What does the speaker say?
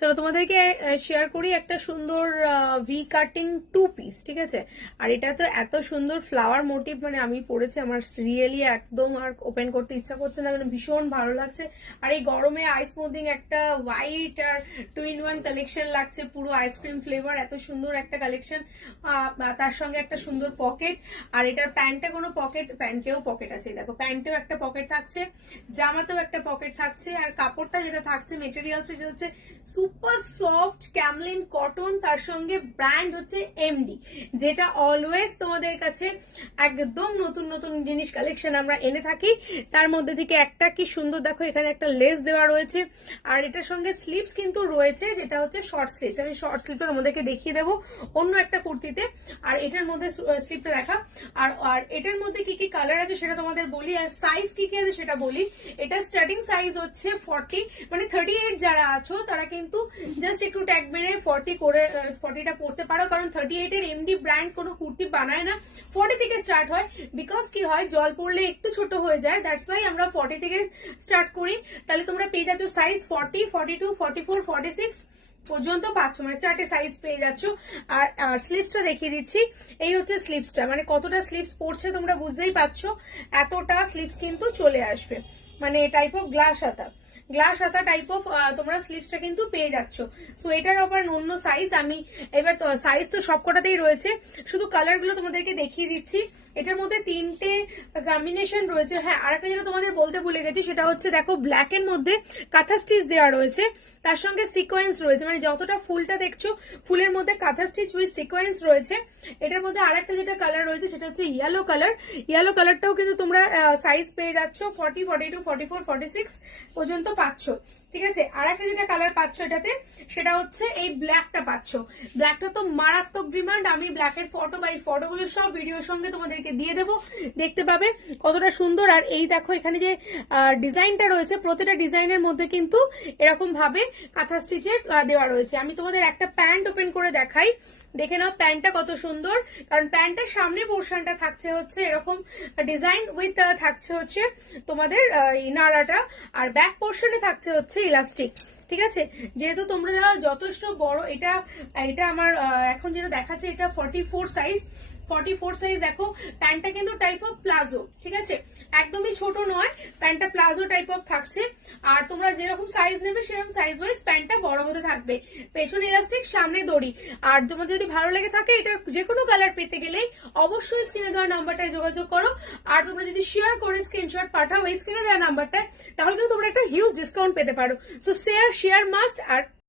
চলো তোমাদেরকে শেয়ার করি একটা সুন্দর ভি কাটিং টু পিস ঠিক আছে? আর এটা তো এত সুন্দর ফ্লাওয়ার মোটিভ মানে আমি পড়েছি আমার রিয়েলি একদম আর ওপেন করতে ইচ্ছা করছে না মানে ভীষণ ভালো লাগছে। আর এই গরমে আইস স্মুদিং একটা হোয়াইট আর টু ইন ওয়ান কালেকশন লাগছে, পুরো আইসক্রিম ফ্লেভার এত সুন্দর একটা কালেকশন তার সঙ্গে একটা সুন্দর পকেট আর এটার প্যান্টটা কোনো পকেট প্যান্টেও পকেট আছে, দেখো প্যান্টেও একটা পকেট থাকছে, জামাতেও একটা পকেট থাকছে, আর কাপড়টা যেটা থাকছে মেটেরিয়াল সেটা হচ্ছে সুপার সফট ক্যামলিন কটন তার সঙ্গে ব্র্যান্ড হচ্ছে এমডি যেটা অলওয়েজ তোমাদের কাছে একদম নতুন নতুন জিনিস কালেকশন আমরা এনে থাকি। তার মধ্যে থেকে একটা কি সুন্দর, দেখো এখানে একটা লেস দেওয়া রয়েছে, আর এটার সঙ্গে স্লিপস কিন্তু রয়েছে, যেটা হচ্ছে শর্ট স্লিপস আমি শর্ট স্লিপটা তোমাদেরকে দেখিয়ে দেবো অন্য একটা কুর্তিতে। আর এটার মধ্যে স্লিপটা দেখা। আর আর এটার মধ্যে কি কি কালার আছে সেটা তোমাদের বলি, আর সাইজ কি কি আছে সেটা বলি। এটা স্টার্টিং সাইজ হচ্ছে ফর্টি মানে থার্টি এইট যারা আছো, তারা কিন্তু জাস্ট একটু ট্যাগ মেরে ফর্টি করে ফর্টিটা পড়তে পারো। কারণ থার্টি এইট এর এমডি ব্র্যান্ড কোনো কুর্তি বানায় না। ফর্টি থেকে স্টার্ট হয়। বিকজ কি হয়, জল পড়লে একটু ছোট হয়ে যায়। দ্যাটস ওয়াই আমরা ফর্টি থেকে স্টার্ট করি। তাহলে তোমরা পেয়ে যাচ্ছ size forty forty two forty four forty six পর্যন্ত পাচ্ছ। মানে চারটে সাইজ পেয়ে যাচ্ছ। আর আর স্লিপসটা দেখিয়ে দিচ্ছি। এই হচ্ছে স্লিপসটা মানে কতটা স্লিপস পড়ছে তোমরা বুঝতেই পারছ। এতটা স্লিপস কিন্তু চলে আসবে। মানে টাইপ অফ গ্লাস হাতা। গ্লাস হাতা টাইপ অফ তোমরা স্লিপসটা কিন্তু পেয়ে যাচ্ছ। সো এটার আবার অন্য সাইজ আমি এবার সাইজ তো সবকটাতেই রয়েছে। শুধু কালারগুলো তোমাদেরকে দেখিয়ে দিচ্ছি। এটার মধ্যে তিনটে কম্বিনেশন রয়েছে। হ্যাঁ আরেকটা যেটা তোমাদের বলতে ভুলে গেছি, সেটা হচ্ছে দেখো ব্ল্যাক এর মধ্যে কাঁথা স্টিচ দেওয়া রয়েছে। তার সঙ্গে সিকোয়েন্স রয়েছে। মানে যতটা ফুলটা দেখছ, ফুলের মধ্যে কাঁথা স্টিচ উইথ সিকোয়েন্স রয়েছে। এটার মধ্যে আরেকটা যেটা কালার রয়েছে, সেটা হচ্ছে ইয়েলো কালার ইয়েলো কালারটাও কিন্তু তোমরা সাইজ পেয়ে যাচ্ছ। Forty forty two forty four forty six পর্যন্ত পাচ্ছ। ঠিক আছে? আর একটা যেটা কালার পাচ্ছ এটাতে, সেটা হচ্ছে এই ব্ল্যাকটা পাচ্ছ। ব্ল্যাকটা তো মারাত্মক ডিমান্ড আমি ব্ল্যাকের ফটো বা এই ফটোগুলো সব ভিডিওর সঙ্গে তোমাদেরকে দিয়ে দেবো। দেখতে পাবে কতটা সুন্দর। আর এই দেখো এখানে যে ডিজাইনটা রয়েছে, প্রতিটা ডিজাইনের মধ্যে কিন্তু এরকম ভাবে কাঁথা স্টিচের দেওয়া রয়েছে। আমি তোমাদের একটা প্যান্ট ওপেন করে দেখাই। দেখে নাও প্যান্টটা কত সুন্দর। কারণ প্যান্টটার সামনে পোর্শনটা থাকছে হচ্ছে এরকম ডিজাইন উইথ থাকছে হচ্ছে তোমাদের নাড়াটা, আর ব্যাক পোর্শনে থাকছে হচ্ছে ইলাস্টিক ঠিক আছে? যেহেতু তোমরা যথেষ্ট বড়, এটা এটা আমার এখন যেটা দেখাচ্ছে এটা forty four size forty four size দেখো প্যান্টটা কিন্তু টাইপ অফ প্লাজো ঠিক আছে? একদমই ছোট নয় প্যান্টটা প্লাজো টাইপ অফ থাকছে। আর তোমরা যেরকম সাইজ নেবে, সেরকম সাইজ ওয়াইজ প্যান্টটা বড় হতে থাকবে। পেছন ইলাস্টিক সামনে দড়ি। আর তোমাদের যদি ভালো লেগে থাকে এটার যে কোনো কালার পেতে গেলেই অবশ্যই স্ক্রিনে দেওয়া নাম্বারটায় যোগাযোগ করো। আর তোমরা যদি শেয়ার করে স্ক্রিনশট পাঠাও এই স্ক্রিনে দেওয়া নাম্বারটায় তাহলে কিন্তু তোমরা একটা হিউজ ডিসকাউন্ট পেতে পারো। সো শেয়ার শেয়ার মাস্ট আর